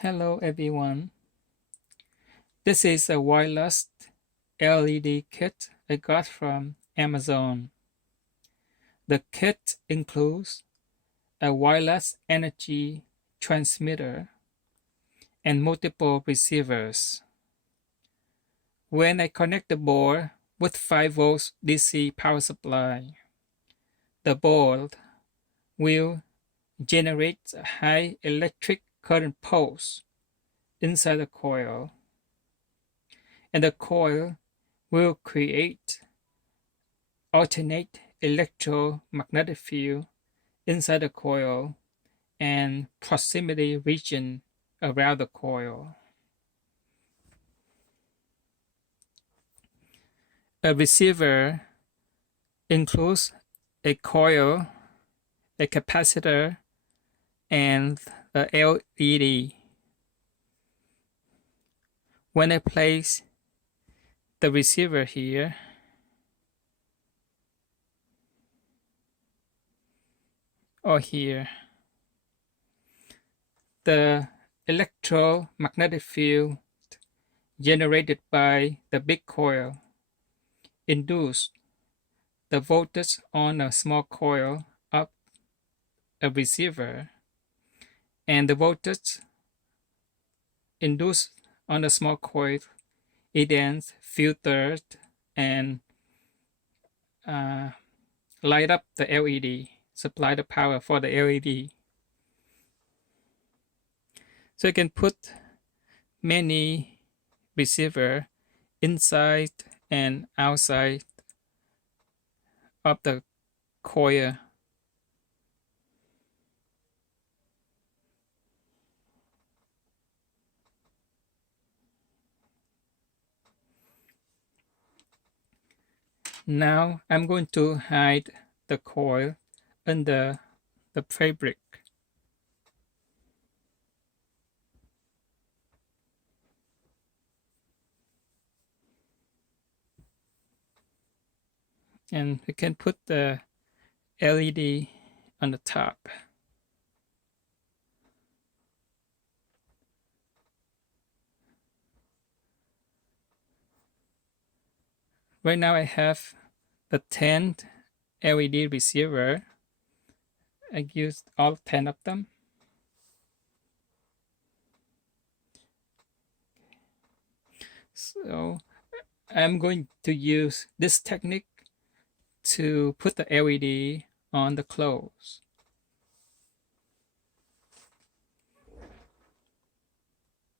Hello everyone. This is a wireless LED kit I got from Amazon. The kit includes a wireless energy transmitter and multiple receivers. When I connect the board with 5 volts DC power supply, the board will generate a high electric current pulse inside the coil, and the coil will create alternate electromagnetic field inside the coil and proximity region around the coil. A receiver includes a coil, a capacitor, and a LED. When I place the receiver here, or here, the electromagnetic field generated by the big coil induce the voltage on a small coil of a receiver, and the voltage induced on the small coil is then filtered and light up the LED, supply the power for the LED. So you can put many receiver inside and outside of the coil. Now I'm going to hide the coil under the fabric. And we can put the LED on the top. Right now I have the 10 LED receiver. I used all 10 of them. So I'm going to use this technique to put the LED on the clothes.